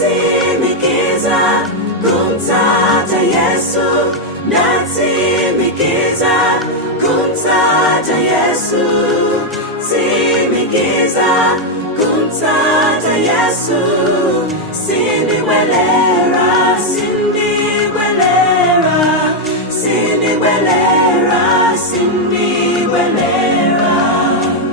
Natsimikiza kumtata Yesu, natsimikiza kumtata Yesu, tsimikiza kumtata Yesu, sindibwelera, sindibwelera, sindibwelera, sindibwelera.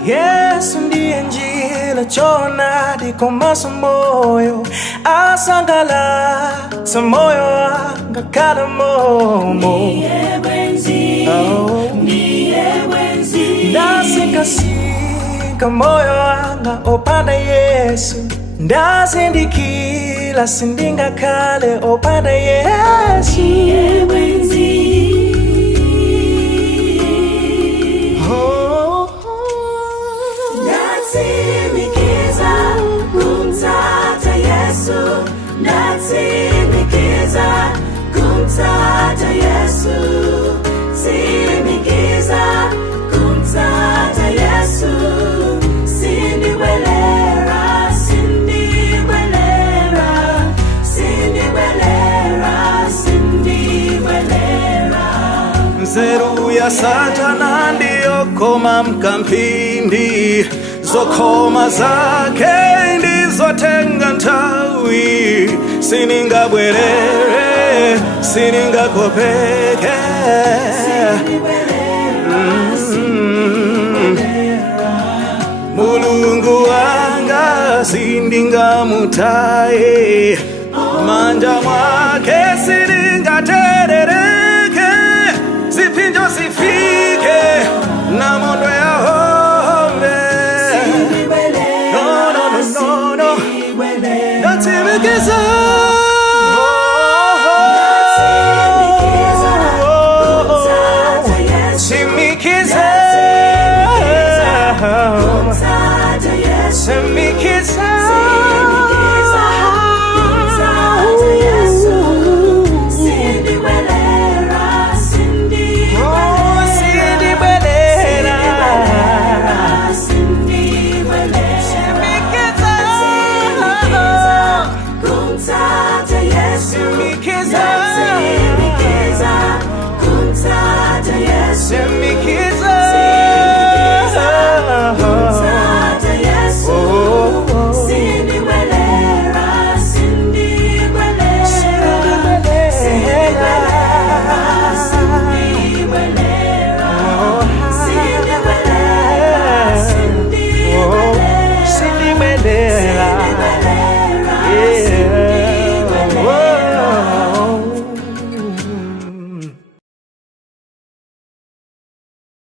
Yesu ndiye njia chonadi komaso moyo asangalatsa moyo wanga kala momo. Ndiye mwenzi, ndiye mwenzi. Ndasikasika moyo wanga opanda Yesu, ndazindikila sindingakale opanda Yesu. Ndiye mwenzi. Natsimikiza kumtata Yesu, natsimikiza kumtata Yesu, tsimikiza kumtata Yesu, sindibwelera, sindibwelera, sindibwelera, sindibwelera. Nzeru ya Satana ndiyo koma mkampindi, zokoma zake ndizotenga ntawi, siningabwerere, siningakopeke. Mulungu wanga sindingamutaye, manja mwake sindingamutaye.